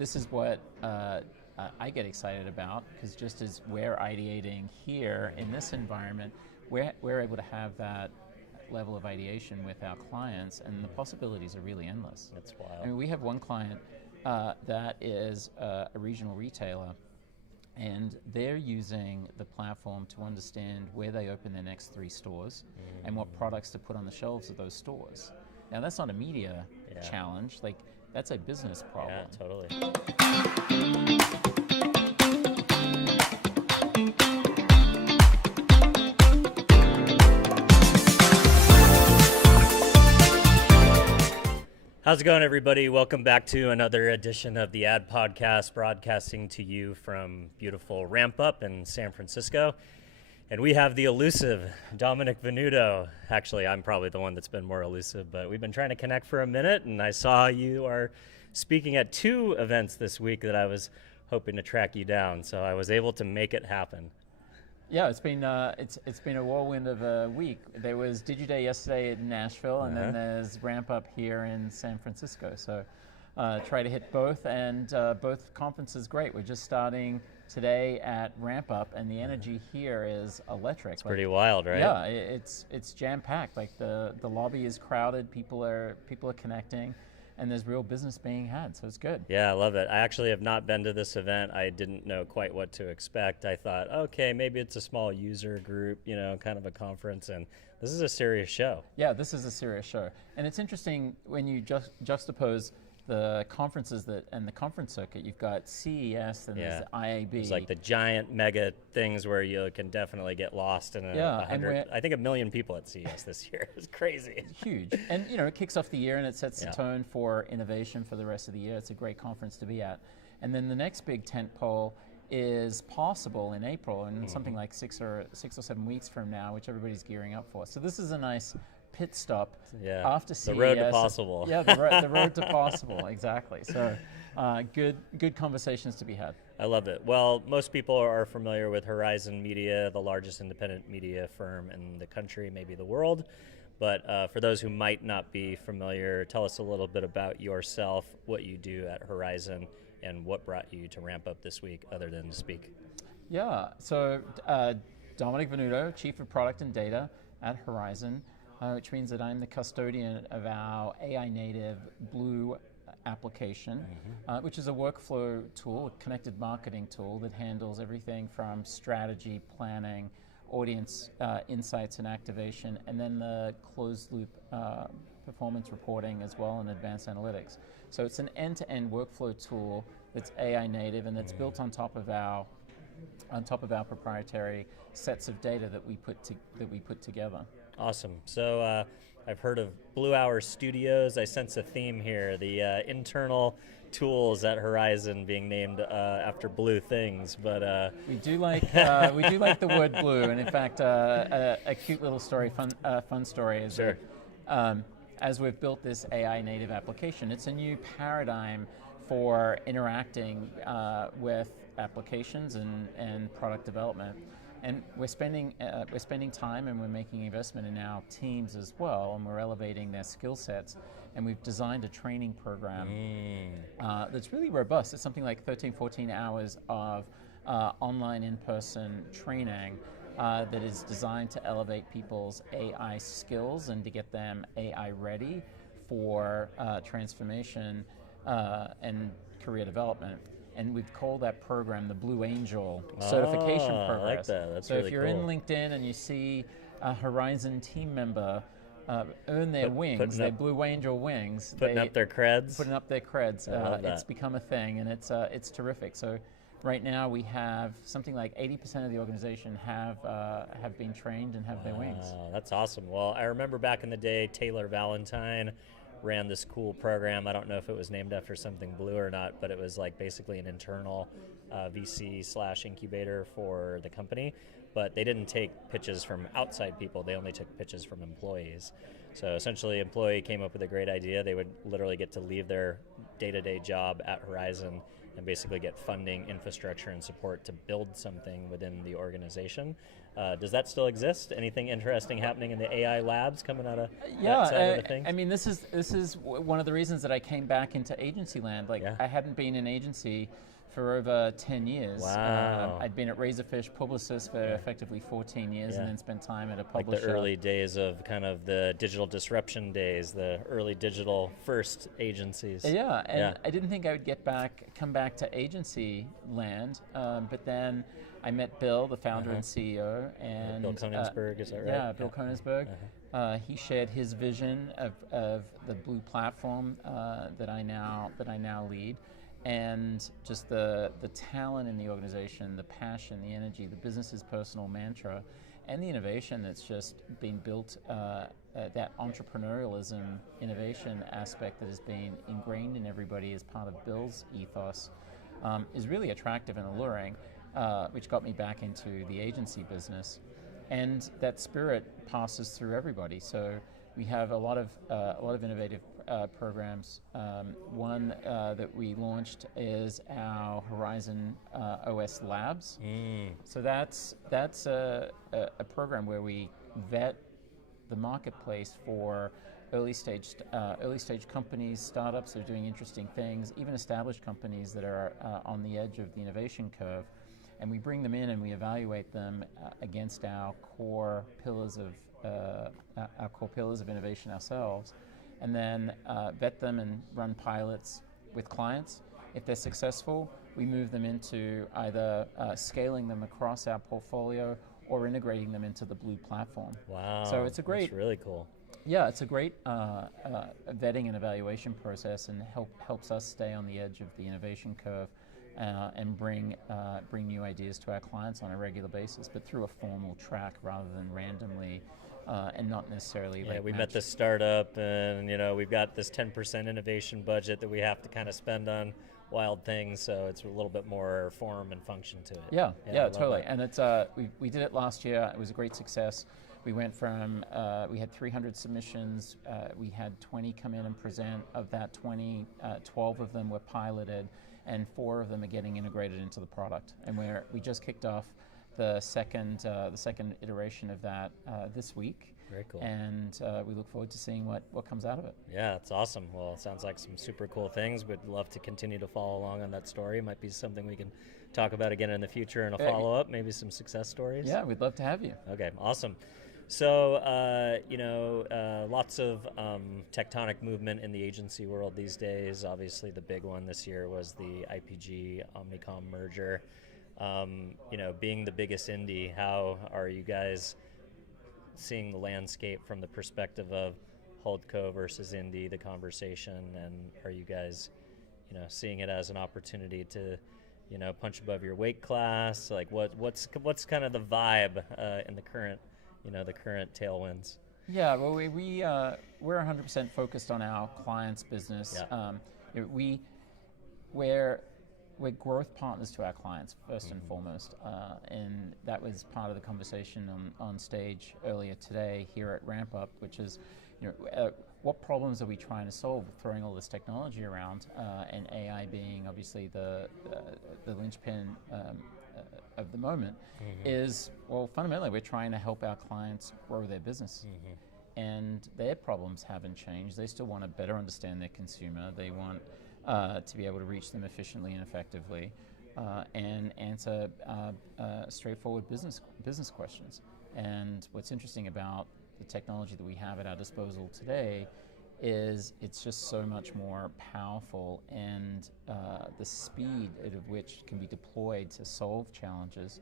this is what I get excited about, because just as we're ideating here in this environment, we're able to have that level of ideation with our clients, and the possibilities are really endless. That's wild. I mean, we have one client that is a regional retailer, and they're using the platform to understand where they open their next 3 stores and what products to put on the shelves of those stores. Now, that's not a media challenge, like that's a business problem. Yeah, totally. How's it going, everybody? Welcome back to another edition of the Ad Podcast, broadcasting to you from beautiful Ramp Up in San Francisco. And we have the elusive Dominic Venuto. Actually, I'm probably the one that's been more elusive, but we've been trying to connect for a minute, and I saw you are speaking at 2 events this week that I was hoping to track you down, so I was able to make it happen. Yeah, it's been a whirlwind of a week. There was DigiDay yesterday in Nashville, and then there's Ramp Up here in San Francisco. So try to hit both, and both conferences great. We're just starting today at Ramp Up, and the energy here is electric. It's pretty wild, right? Yeah, it's jam packed. Like the lobby is crowded. People are connecting. And there's real business being had, so it's good. Yeah, I love it. I actually have not been to this event. I didn't know quite what to expect. I thought, okay, maybe it's a small user group, kind of a conference, and this is a serious show. Yeah, this is a serious show. And it's interesting when you juxtapose the conferences and the conference circuit. You've got CES and there's the IAB. It's like the giant mega things where you can definitely get lost in I think 1 million people at CES this year. It's crazy. It's huge. And it kicks off the year and it sets the tone for innovation for the rest of the year. It's a great conference to be at. And then the next big tentpole is Possible in April, and something like 6 or 7 weeks from now, which everybody's gearing up for. So this is a nice pit stop after CES. The road to possible. Yeah, the road to possible, exactly. So good conversations to be had. I love it. Well, most people are familiar with Horizon Media, the largest independent media firm in the country, maybe the world. But for those who might not be familiar, tell us a little bit about yourself, what you do at Horizon, and what brought you to Ramp Up this week other than to speak. Yeah, so Dominic Venuto, Chief of Product and Data at Horizon, which means that I'm the custodian of our AI native Blue application, which is a workflow tool, a connected marketing tool that handles everything from strategy, planning, audience insights and activation, and then the closed loop performance reporting as well, and advanced analytics. So it's an end-to-end workflow tool that's AI native, and that's built on top of our proprietary sets of data that we put together. Awesome. So I've heard of Blue Hour Studios. I sense a theme here. The internal tools at Horizon being named after blue things, but we do like the word blue. And in fact, a cute little story, fun story is that as we've built this AI native application, it's a new paradigm for interacting with applications and product development. And we're spending time, and we're making investment in our teams as well, and we're elevating their skill sets. And we've designed a training program that's really robust. It's something like 13, 14 hours of online in-person training that is designed to elevate people's AI skills and to get them AI ready for transformation and career development. And we've called that program the Blue Angel Certification Program. I like that. That's so really if you're cool. in LinkedIn and you see a Horizon team member earn their wings, their Blue Angel wings, putting up their creds. It's become a thing, and it's terrific. So right now we have something like 80% of the organization have been trained and have their wings. That's awesome. Well, I remember back in the day, Taylor Valentine ran this cool program. I don't know if it was named after something blue or not, but it was like basically an internal VC/incubator for the company. But they didn't take pitches from outside people. They only took pitches from employees. So essentially, employee came up with a great idea. They would literally get to leave their day-to-day job at Horizon and basically get funding, infrastructure, and support to build something within the organization. Does that still exist? Anything interesting happening in the AI labs coming out of that side of the thing? I mean, this is one of the reasons that I came back into agency land. Like, I hadn't been in agency for over 10 years. Wow. I'd been at Razorfish Publicist for effectively 14 years and then spent time at a publisher. Like the early days of kind of the digital disruption days, the early digital first agencies. Yeah, and I didn't think I would come back to agency land, but then I met Bill, the founder and CEO, and Bill Konigsberg, is that right? Yeah, Bill Konigsberg. He shared his vision of the Blue platform that I now lead, and just the talent in the organization, the passion, the energy, the business's personal mantra, and the innovation that's just been built, that entrepreneurialism, innovation aspect that has been ingrained in everybody as part of Bill's ethos, is really attractive and alluring, which got me back into the agency business. And that spirit passes through everybody. So we have a lot of innovative programs. One that we launched is our Horizon OS Labs. So that's a program where we vet the marketplace for early stage companies, startups that are doing interesting things, even established companies that are on the edge of the innovation curve. And we bring them in and we evaluate them against our core pillars of innovation ourselves, and then vet them and run pilots with clients. If they're successful, we move them into either scaling them across our portfolio or integrating them into the Blue platform. Wow, so it's a great, that's really cool. Yeah, it's a great vetting and evaluation process, and helps us stay on the edge of the innovation curve. And bring new ideas to our clients on a regular basis, but through a formal track rather than randomly, and not necessarily. Yeah, we met this startup, and we've got this 10% innovation budget that we have to kind of spend on wild things. So it's a little bit more form and function to it. Yeah, totally. And it's we did it last year. It was a great success. We went from we had 300 submissions. We had 20 come in and present. Of that 20, 12 of them were piloted, and 4 of them are getting integrated into the product. And we just kicked off the second iteration of that this week. Very cool. And we look forward to seeing what comes out of it. Yeah, it's awesome. Well, it sounds like some super cool things. We'd love to continue to follow along on that story. It might be something we can talk about again in the future in a follow-up, maybe some success stories. Yeah, we'd love to have you. Okay, awesome. So, lots of tectonic movement in the agency world these days. Obviously, the big one this year was the IPG Omnicom merger. Being the biggest indie, how are you guys seeing the landscape from the perspective of Holdco versus indie, the conversation, and are you guys, seeing it as an opportunity to, punch above your weight class? Like, what's kind of the vibe in the current tailwinds? Yeah, well, we're 100% focused on our clients' business. Yeah. We're growth partners to our clients first and foremost, and that was part of the conversation on stage earlier today here at Ramp Up, which is, what problems are we trying to solve with throwing all this technology around, and AI being obviously the linchpin of the moment, is, well, fundamentally we're trying to help our clients grow their business. And their problems haven't changed. They still want to better understand their consumer. They want to be able to reach them efficiently and effectively, and answer straightforward business questions. And what's interesting about the technology that we have at our disposal today is it's just so much more powerful, and the speed at which can be deployed to solve challenges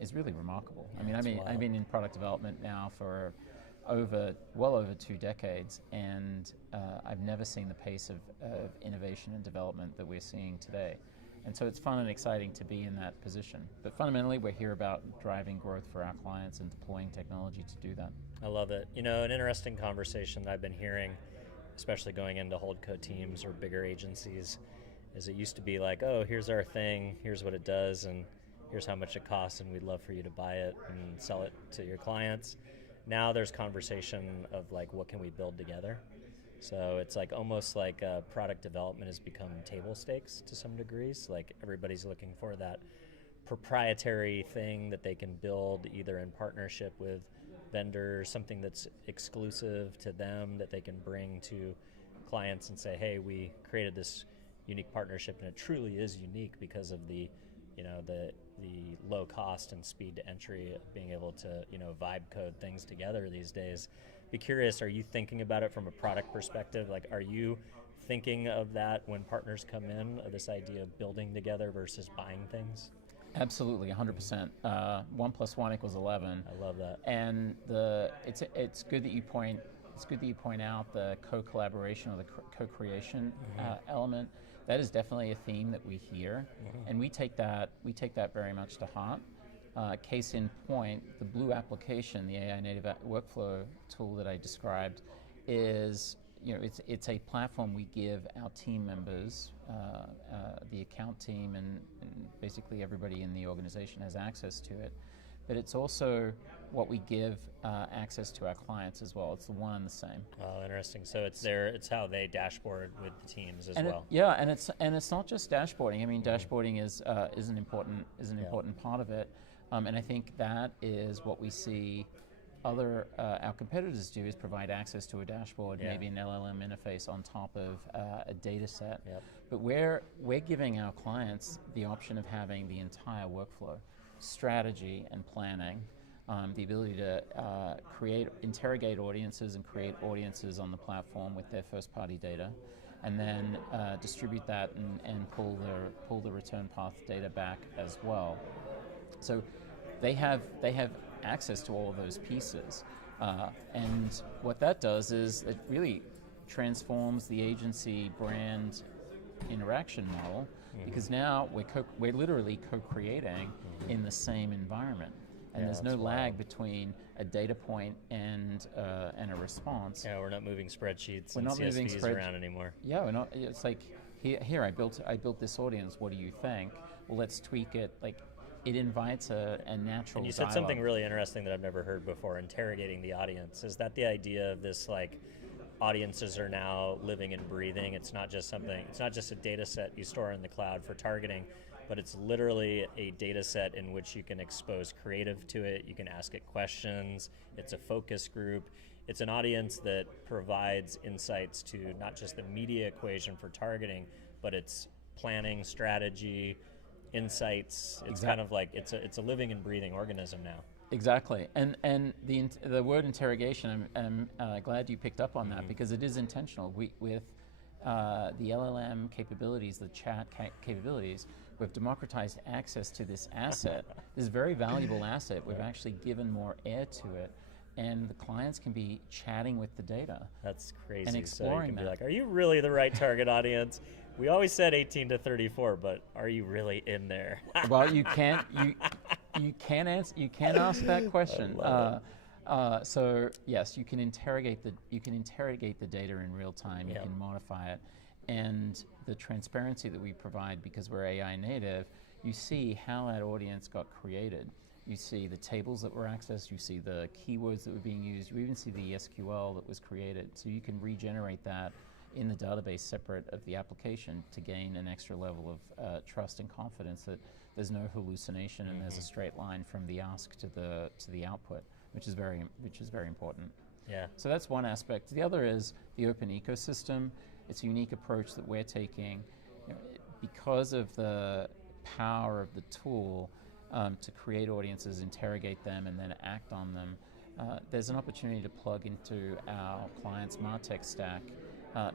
is really remarkable. I've been in product development now for well over 2 decades, and I've never seen the pace of innovation and development that we're seeing today. And so it's fun and exciting to be in that position. But fundamentally, we're here about driving growth for our clients and deploying technology to do that. I love it. An interesting conversation that I've been hearing, especially going into Holdco teams or bigger agencies, is it used to be like, oh, here's our thing, here's what it does, and here's how much it costs, and we'd love for you to buy it and sell it to your clients. Now there's conversation of like, what can we build together? So it's like almost like product development has become table stakes to some degrees. Like everybody's looking for that proprietary thing that they can build either in partnership with vendors, something that's exclusive to them that they can bring to clients and say, hey, we created this unique partnership, and it truly is unique because of the the low cost and speed to entry of being able to vibe code things together these days. Be curious, are you thinking about it from a product perspective? Like, are you thinking of that when partners come in, of this idea of building together versus buying things? Absolutely, 100%. 1 + 1 = 11. I love that. And it's good that you point out the co-collaboration or the co-creation element. That is definitely a theme that we hear, and we take that very much to heart. Case in point, the Blue application, the AI native workflow tool that I described, is it's a platform we give our team members, the account team, and basically everybody in the organization has access to it. But it's also what we give access to our clients as well. It's the one and the same. Oh, interesting. So it's how they dashboard with the teams as well. And it's not just dashboarding. I mean, dashboarding is an important part of it, and I think that is what we see other our competitors do, is provide access to a dashboard, maybe an LLM interface on top of a data set. Yep. But we're giving our clients the option of having the entire workflow, strategy and planning, the ability to interrogate audiences and create audiences on the platform with their first-party data, and then distribute that and pull the return path data back as well. So they have access to all of those pieces, and what that does is it really transforms the agency brand interaction model, because now we're literally co-creating in the same environment, and there's no lag between a data point and a response. Yeah, we're not moving spreadsheets and CSVs around anymore. Yeah, we're not. It's like here I built this audience. What do you think? Well, let's tweak it. Like, it invites a natural And you dialogue. said something really interesting that I've never heard before, interrogating the audience. Is that the idea of this, like, audiences are now living and breathing? It's not just a data set you store in the cloud for targeting, but it's literally a data set in which you can expose creative to it, you can ask it questions, it's a focus group. It's an audience that provides insights to not just the media equation for targeting, but it's planning, strategy, insights. It's kind of like it's a living and breathing organism now. Exactly, and the word interrogation, I'm glad you picked up on that, because it is intentional. With the LLM capabilities, the chat capabilities, we've democratized access to this asset, this very valuable asset. We've actually given more air to it, and the clients can be chatting with the data. That's crazy. And exploring so you can that. be like, are you really the right target audience? We always said 18 to 34, but are you really in there? Well, you can't ask that question. So yes, you can interrogate the data in real time. You can modify it, and the transparency that we provide, because we're AI native, you see how that audience got created. You see the tables that were accessed. You see the keywords that were being used. You even see the SQL that was created. So you can regenerate that in the database separate of the application to gain an extra level of trust and confidence that there's no hallucination and there's a straight line from the ask to the output, which is very important. Yeah. So that's one aspect. The other is the open ecosystem. It's a unique approach that we're taking, because of the power of the tool to create audiences, interrogate them, and then act on them. There's an opportunity to plug into our clients' MarTech stack,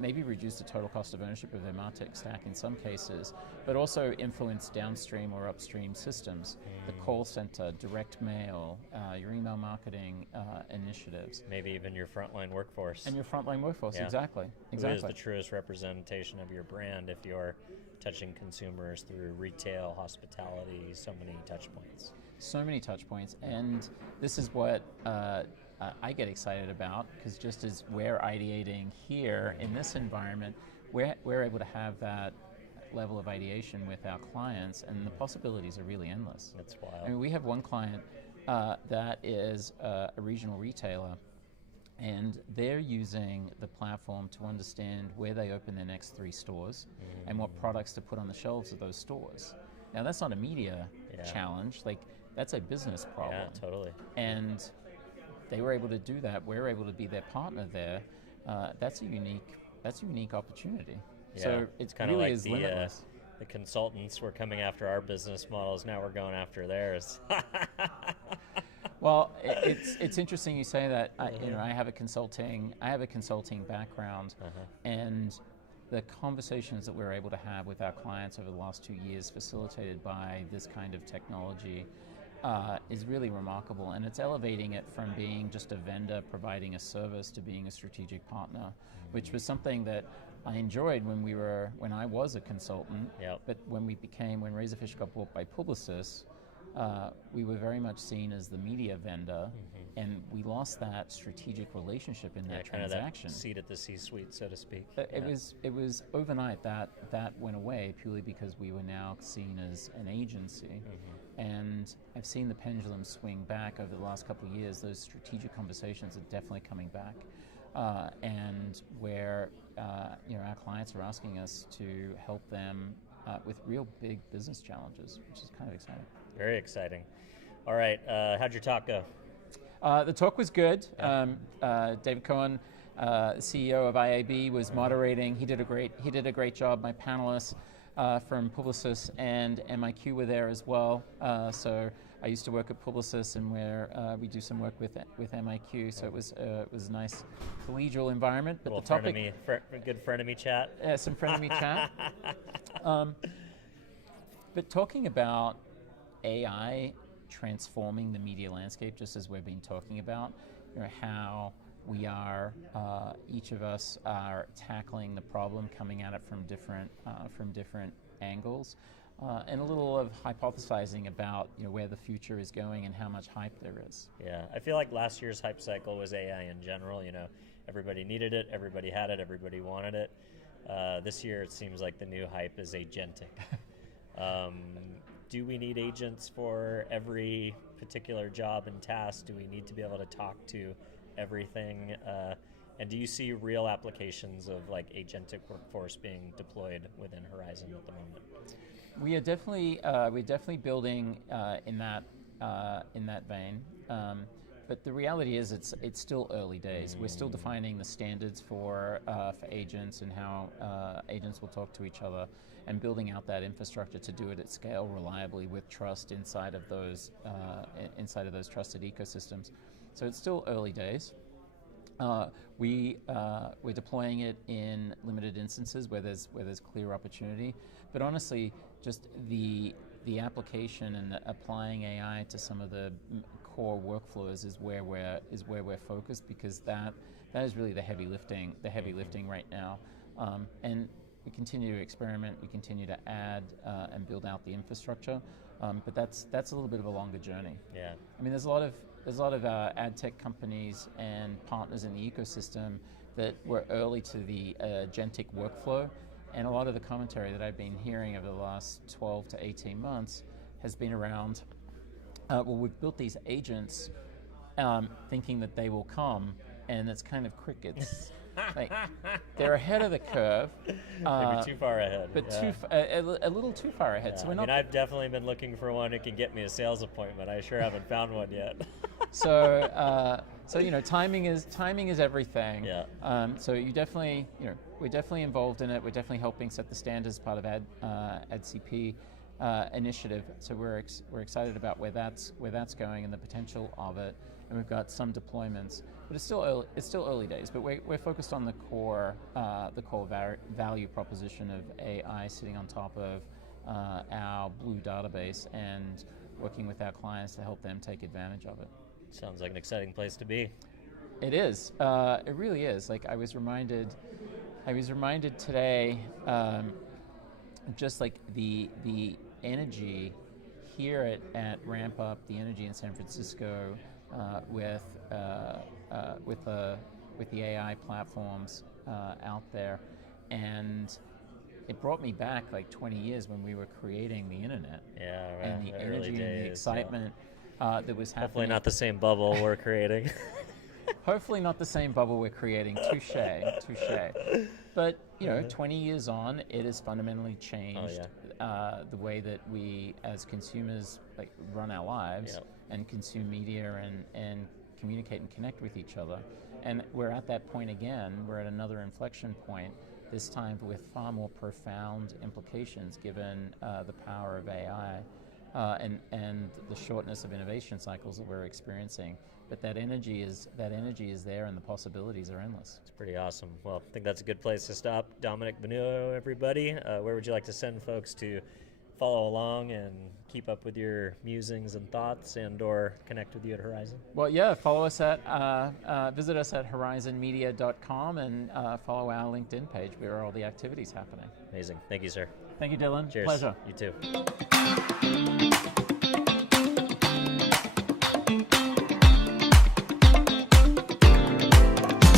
maybe reduce the total cost of ownership of their MarTech stack in some cases, but also influence downstream or upstream systems, the call center, direct mail, your email marketing initiatives. Maybe even your frontline workforce. And your frontline workforce, exactly. Who is the truest representation of your brand if you're touching consumers through retail, hospitality, so many touch points. So many touch points, and this is what I get excited about, because just as we're ideating here in this environment, we're able to have that level of ideation with our clients, and the possibilities are really endless. That's wild. I mean, we have one client that is a regional retailer, And they're using the platform to understand where they open their next 3 stores and what products to put on the shelves of those stores. Now, that's not a media challenge. Like, that's a business problem. Yeah, totally. And they were able to do that. We're able to be their partner there. That's a unique opportunity. Yeah, so it kind of really like is limitless. The consultants were coming after our business models. Now we're going after theirs. Well, it's interesting you say that. I have a consulting background, and the conversations that we're able to have with our clients over the last 2 years, facilitated by this kind of technology, is really remarkable. And it's elevating it from being just a vendor providing a service to being a strategic partner, which was something that I enjoyed when I was a consultant. Yep. But when Razorfish got bought by Publicis, we were very much seen as the media vendor, and we lost that strategic relationship in that transaction. Kind of that seat at the C-suite, so to speak. It was overnight that went away purely because we were now seen as an agency, and I've seen the pendulum swing back over the last couple of years. Those strategic conversations are definitely coming back, and where our clients are asking us to help them with real big business challenges, which is kind of exciting. Very exciting. All right, how'd your talk go? The talk was good. David Cohen, CEO of IAB, was moderating. He did a great job. My panelists from Publicis and MIQ were there as well. So I used to work at Publicis, and we do some work with MIQ. So it was a nice collegial environment. But a the topic, good frenemy chat. Some frenemy chat. But talking about AI transforming the media landscape, just as we've been talking about, how we are, each of us are tackling the problem, coming at it from different angles, and a little of hypothesizing about where the future is going and how much hype there is. Yeah, I feel like last year's hype cycle was AI in general. Everybody needed it, everybody had it, everybody wanted it. This year it seems like the new hype is agentic. Do we need agents for every particular job and task? Do we need to be able to talk to everything? And do you see real applications of like agentic workforce being deployed within Horizon at the moment? We're definitely building in that vein. But the reality is, it's still early days. We're still defining the standards for agents and how agents will talk to each other, and building out that infrastructure to do it at scale reliably with trust inside of those trusted ecosystems. So it's still early days. We're deploying it in limited instances where there's clear opportunity, but honestly, just the application and applying AI to some of the core workflows is where we're focused, because that is really the heavy lifting right now. And we continue to experiment, we continue to add and build out the infrastructure, but that's a little bit of a longer journey. Yeah. I mean, there's a lot of ad tech companies and partners in the ecosystem that were early to the agentic workflow, and a lot of the commentary that I've been hearing over the last 12 to 18 months has been around, we've built these agents thinking that they will come, and it's kind of crickets. Like, they're ahead of the curve. Maybe too far ahead. But yeah. a little too far ahead. Yeah. So we're not. I've definitely been looking for one who can get me a sales appointment. I sure haven't found one yet. So timing is everything. Yeah. So you definitely, we're definitely involved in it. We're definitely helping set the standards, part of AdCP initiative. So we're excited about where that's going and the potential of it. And we've got some deployments, but it's still early days. But we're focused on the core value proposition of AI sitting on top of our Blue database and working with our clients to help them take advantage of it. Sounds like an exciting place to be. It is. It really is. Like, I was reminded today, just like the energy here at Ramp Up, the energy in San Francisco with the AI platforms out there, and it brought me back like 20 years when we were creating the internet. Yeah, right. And the energy and the excitement that was happening. Hopefully not the same bubble we're creating. Hopefully not the same bubble we're creating. Touche, touche. But 20 years on, it has fundamentally changed the way that we, as consumers, run our lives and consume media and communicate and connect with each other. And we're at that point again. We're at another inflection point. This time with far more profound implications, given the power of AI and the shortness of innovation cycles that we're experiencing. But that energy is there, and the possibilities are endless. It's pretty awesome. Well, I think that's a good place to stop. Dominic Venuto, everybody. Where would you like to send folks to follow along and keep up with your musings and thoughts, and/or connect with you at Horizon? Well, yeah, follow us at visit us at horizonmedia.com and follow our LinkedIn page where all the activities happening. Amazing. Thank you, sir. Thank you, Dylan. Cheers. Pleasure. You too.